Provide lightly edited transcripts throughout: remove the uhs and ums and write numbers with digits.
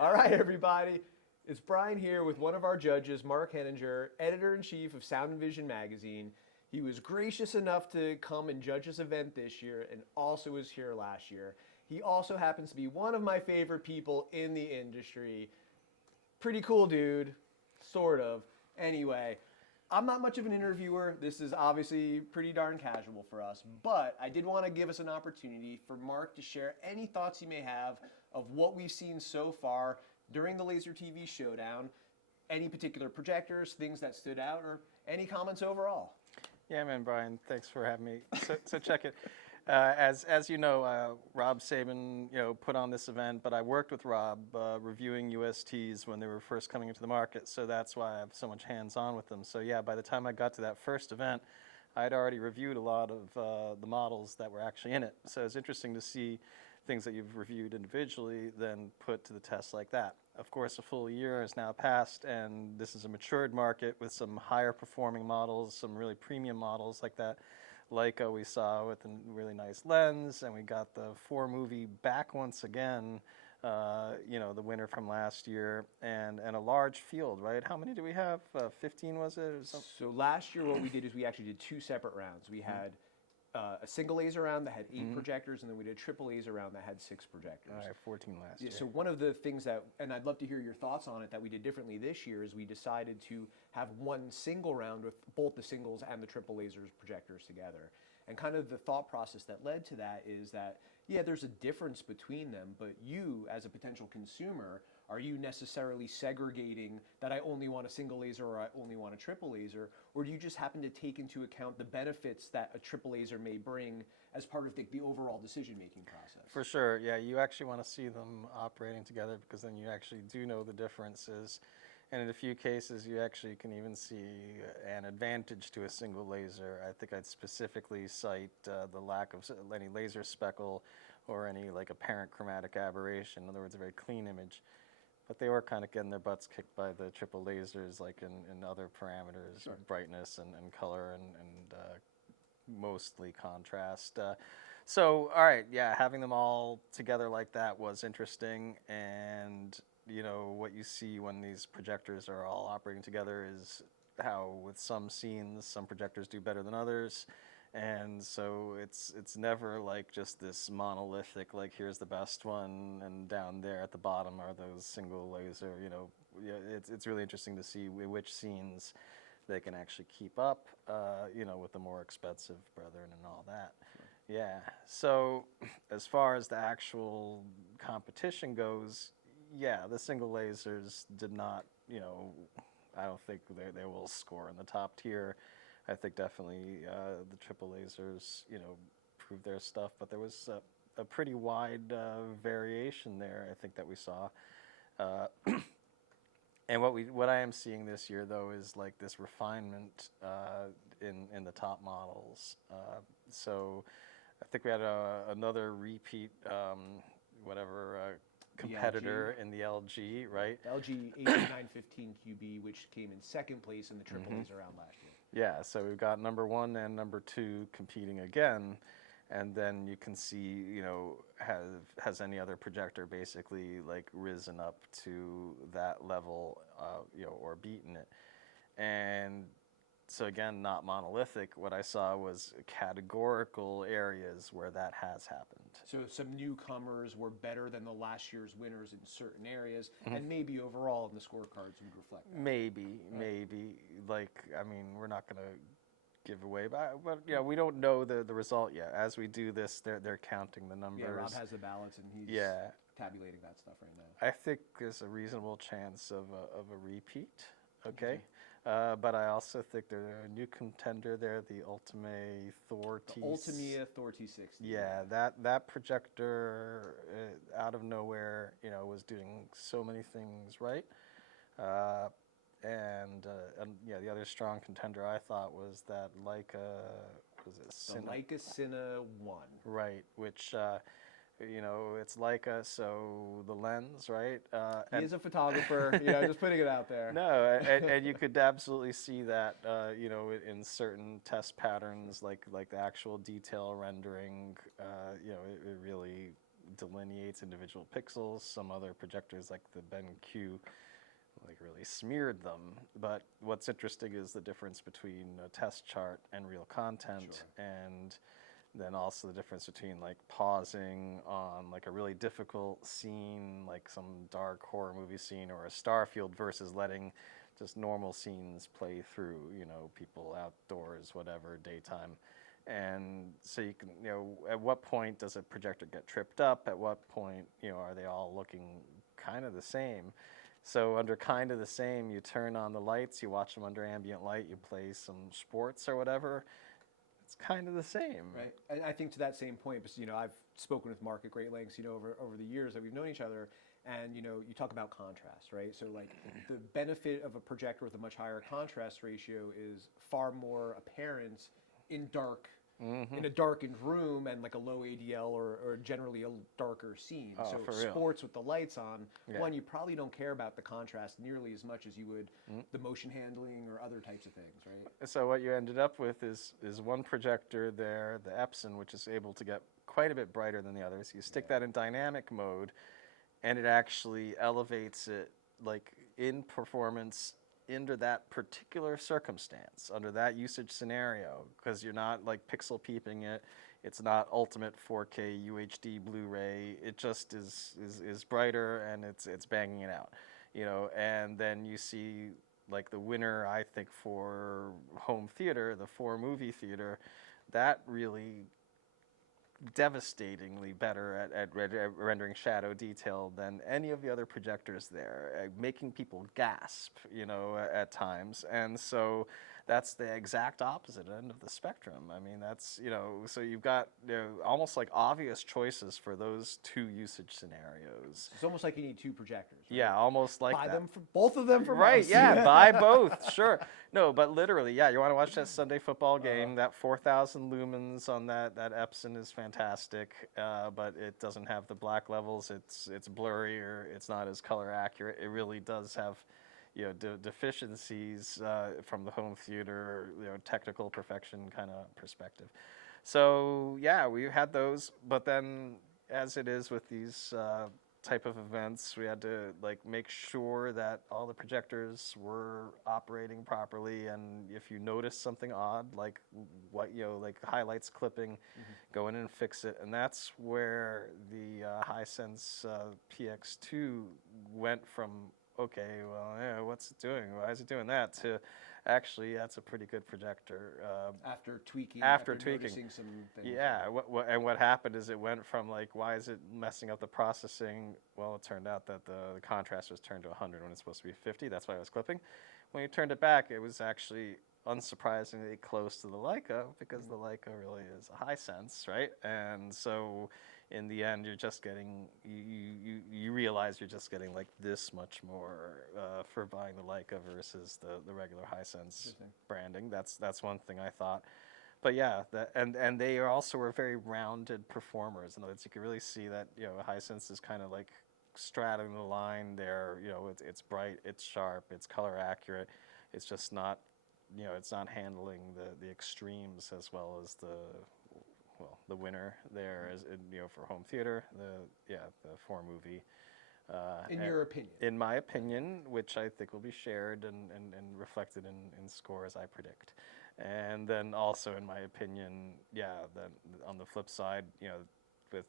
All right, everybody. It's Brian here with one of our judges, Mark Henninger, editor-in-chief of Sound and Vision magazine. He was gracious enough to come and judge this event this year and also was here last year. He also happens to be one of my favorite people in the industry. Pretty cool dude, sort of. Anyway, I'm not much of an interviewer. This is obviously pretty darn casual for us, but I did want to give us an opportunity for Mark to share any thoughts he may have of what we've seen so far during the Laser TV Showdown, any particular projectors, things that stood out, or any comments overall. Yeah, man, Brian, thanks for having me. So check it. As you know, Rob Sabin, put on this event, but I worked with Rob reviewing USTs when they were first coming into the market, so that's why I have so much hands-on with them. So yeah, by the time I got to that first event, I'd already reviewed a lot of the models that were actually in it. So it's interesting to see things that you've reviewed individually then put to the test like that. Of course, a full year has now passed, and this is a matured market with some higher performing models, some really premium models like that Leica we saw with a really nice lens, and we got the 4-movie back once again, the winner from last year, and a large field, right? How many do we have? 15 was it? Or something? So last year what we did is we actually did 2 separate rounds. We had a single laser round that had 8 projectors, and then we did a triple laser round that had 6 projectors. All right, 14 last year. So one of the things that, and I'd love to hear your thoughts on it, that we did differently this year is we decided to have one single round with both the singles and the triple lasers projectors together. And kind of the thought process that led to that is that, yeah, there's a difference between them, but you, as a potential consumer, are you necessarily segregating that I only want a single laser or I only want a triple laser, or do you just happen to take into account the benefits that a triple laser may bring as part of the overall decision-making process? For sure, yeah, you actually want to see them operating together because then you actually do know the differences. And in a few cases, you actually can even see an advantage to a single laser. I think I'd specifically cite the lack of any laser speckle or any apparent chromatic aberration. In other words, a very clean image. But they were kind of getting their butts kicked by the triple lasers, in other parameters, sure. Brightness and color and mostly contrast. So, all right, yeah, having them all together like that was interesting. And, what you see when these projectors are all operating together is how with some scenes, some projectors do better than others. And so it's never just this monolithic, here's the best one, and down there at the bottom are those single laser, it's really interesting to see which scenes they can actually keep up, with the more expensive brethren and all that. Sure. Yeah, so as far as the actual competition goes, yeah, the single lasers did not, I don't think they will score in the top tier. I think definitely the triple lasers, proved their stuff, but there was a pretty wide variation there, I think, that we saw. And what I am seeing this year, though, is this refinement in the top models. So I think we had another repeat, competitor in the LG, right? LG 8915 QB, which came in second place in the triple laser round last year. Yeah, so we've got number 1 and number 2 competing again, and then you can see, has any other projector basically risen up to that level, or beaten it. And so again, not monolithic. What I saw was categorical areas where that has happened. So some newcomers were better than the last year's winners in certain areas, and maybe overall in the scorecards would reflect that. Maybe. We're not going to give away, but we don't know the result yet. As we do this, they're counting the numbers. Yeah, Rob has the ballots, and he's tabulating that stuff right now. I think there's a reasonable chance of a repeat. Okay. But I also think there's a new contender there, the Ultimate Thor T. Ultimate Thor T60. Yeah, that projector out of nowhere, was doing so many things right. And the other strong contender I thought was that Leica, Leica Cine 1. Right, which it's Leica, so the lens, right? He is a photographer, just putting it out there. No, and you could absolutely see that, in certain test patterns, like the actual detail rendering, it really delineates individual pixels. Some other projectors, like the BenQ, like really smeared them. But what's interesting is the difference between a test chart and real content, and then also the difference between like pausing on like a really difficult scene, like some dark horror movie scene or a Starfield, versus letting just normal scenes play through, you know, people outdoors, whatever, daytime. And so you can, you know, at what point does a projector get tripped up? At what point, you know, are they all looking kind of the same? So under kind of the same, you turn on the lights, you watch them under ambient light, you play some sports or whatever. It's kind of the same. Right. And I think to that same point, because, you know, I've spoken with Mark at great lengths, you know, over the years that we've known each other, and, you know, you talk about contrast, right? So, like, the benefit of a projector with a much higher contrast ratio is far more apparent in dark, in a darkened room and like a low ADL or generally a darker scene. Oh, so for real. sports with the lights on, Yeah. one, you probably don't care about the contrast nearly as much as you would the motion handling or other types of things, right? So what you ended up with is one projector there, the Epson, which is able to get quite a bit brighter than the others. You stick that in dynamic mode, and it actually elevates it like in performance under that particular circumstance, under that usage scenario, because you're not like pixel peeping it. It's not ultimate 4K UHD Blu-ray. It just is brighter, and it's banging it out, you know. And then you see like the winner, I think, for home theater, the 4-movie theater, that really devastatingly better at rendering shadow detail than any of the other projectors there, making people gasp, you know, at times. And so that's the exact opposite end of the spectrum. I mean, that's, you know, so you've got, you know, almost like obvious choices for those two usage scenarios. It's almost like you need two projectors. Right? Yeah, almost like buy that. them for both of them from Right, us. yeah, buy both, sure. No, but literally, yeah, you want to watch that Sunday football game, that 4,000 lumens on that Epson is fantastic, but it doesn't have the black levels. It's blurry, or it's not as color accurate. It really does have, you know, deficiencies from the home theater, you know, technical perfection kind of perspective. So yeah, we had those, but then as it is with these type of events, we had to like make sure that all the projectors were operating properly, and if you notice something odd, like what, you know, like highlights clipping, go in and fix it. And that's where the Hisense PX2 went from, okay, well, yeah, what's it doing? Why is it doing that? To actually, that's a pretty good projector. After tweaking. Noticing some things. Yeah, and what happened is it went from like, why is it messing up the processing? Well, it turned out that the contrast was turned to 100 when it's supposed to be 50. That's why I was clipping. When you turned it back, it was actually unsurprisingly close to the Leica, because the Leica really is a Hisense, right? And so in the end, you're just getting, you realize you're just getting like this much more for buying the Leica versus the regular Hisense branding. That's one thing I thought. But yeah, and they also were very rounded performers. In other words, you could really see that, you know, Hisense is kind of like straddling the line there. You know, it's bright, it's sharp, it's color accurate. It's just not, you know, it's not handling the extremes as well as the winner there is, you know, for home theater, the 4-movie. In your opinion? In my opinion, which I think will be shared and reflected in scores, I predict. And then also, in my opinion, yeah, then on the flip side, you know, with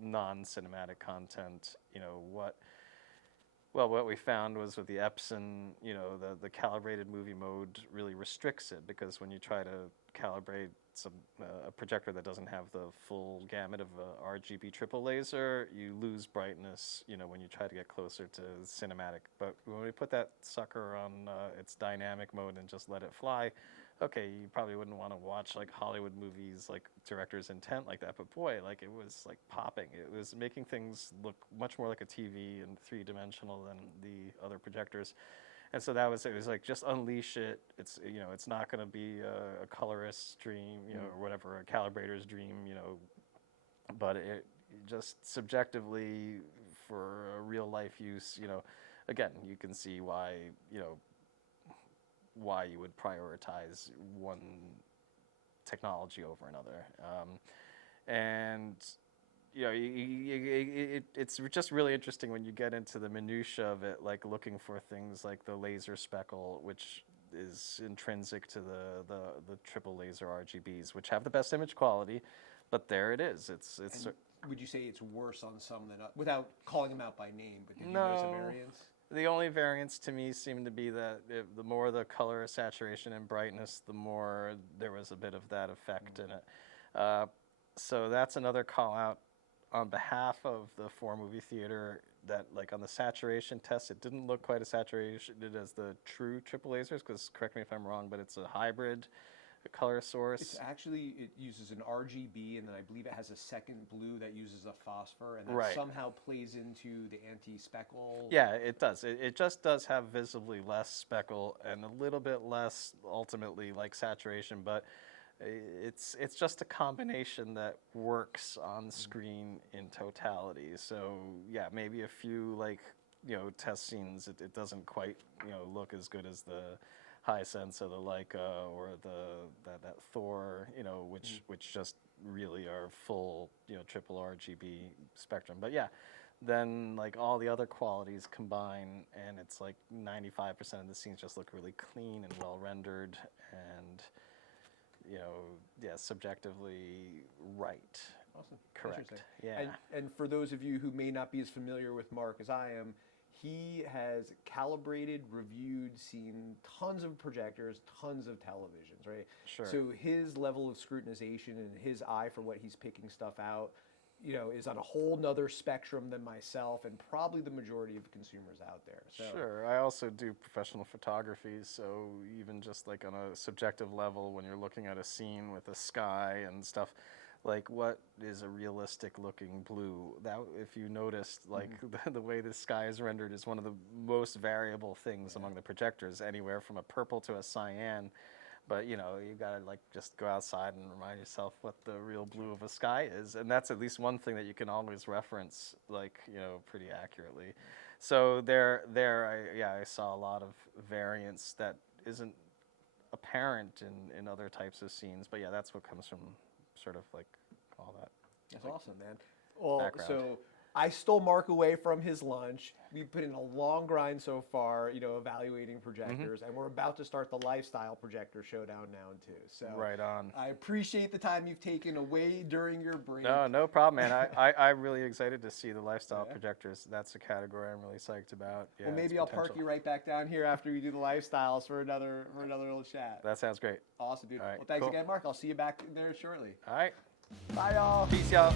non-cinematic content, you know, what we found was with the Epson, you know, the calibrated movie mode really restricts it, because when you try to calibrate a projector that doesn't have the full gamut of RGB triple laser, you lose brightness, you know, when you try to get closer to cinematic. But when we put that sucker on its dynamic mode and just let it fly, okay, you probably wouldn't want to watch like Hollywood movies, like director's intent like that, but boy, like it was like popping. It was making things look much more like a TV and 3-dimensional than the other projectors. And so it was like, just unleash it. It's, you know, it's not going to be a colorist's dream, you know, or whatever, a calibrator's dream, you know, but it just subjectively for a real life use, you know, again, you can see why, you know, why you would prioritize one technology over another. And you know, it's just really interesting when you get into the minutia of it, like looking for things like the laser speckle, which is intrinsic to the triple laser RGBs, which have the best image quality, but there it is. It's. Would you say it's worse on some than without calling them out by name? But did you notice a variance? The only variance to me seemed to be that the more the color saturation and brightness, the more there was a bit of that effect in it. So that's another call out on behalf of the 4-movie theater, that like on the saturation test, it didn't look quite as saturated as the true triple lasers, because correct me if I'm wrong, but it's a hybrid color source. It's actually, it uses an RGB, and then I believe it has a second blue that uses a phosphor, and that Right. somehow plays into the anti-speckle. Yeah, it does. It just does have visibly less speckle and a little bit less ultimately like saturation, but it's just a combination that works on screen in totality. So yeah, maybe a few like, you know, test scenes, it doesn't quite, you know, look as good as the Hisense or the Leica or that Thor, you know, which just really are full, you know, triple RGB spectrum. But yeah, then like all the other qualities combine, and it's like 95% of the scenes just look really clean and well rendered, and you know, yeah, subjectively right. Awesome. Correct. Interesting. Yeah. And for those of you who may not be as familiar with Mark as I am, he has calibrated, reviewed, seen tons of projectors, tons of televisions, right? Sure. So his level of scrutinization and his eye for what he's picking stuff out, you know, is on a whole nother spectrum than myself and probably the majority of consumers out there. So. Sure. I also do professional photography, so even just like on a subjective level, when you're looking at a scene with a sky and stuff, like what is a realistic looking blue? That, if you noticed, like the way the sky is rendered is one of the most variable things among the projectors, anywhere from a purple to a cyan. But you know, you gotta like just go outside and remind yourself what the real blue of a sky is, and that's at least one thing that you can always reference, like, you know, pretty accurately. So I saw a lot of variance that isn't apparent in other types of scenes. But yeah, that's what comes from sort of like all that. That's awesome, man. Well, background. so I stole Mark away from his lunch. We put in a long grind so far, you know, evaluating projectors, and we're about to start the lifestyle projector showdown now too. So Right on. I appreciate the time you've taken away during your break. No problem, man. I'm really excited to see the lifestyle projectors. That's a category I'm really psyched about. Yeah, well, maybe I'll park you right back down here after we do the lifestyles for another little chat. That sounds great. Awesome, dude. All right, Well, thanks cool. again, Mark. I'll see you back there shortly. All right. Bye, y'all. Peace, y'all.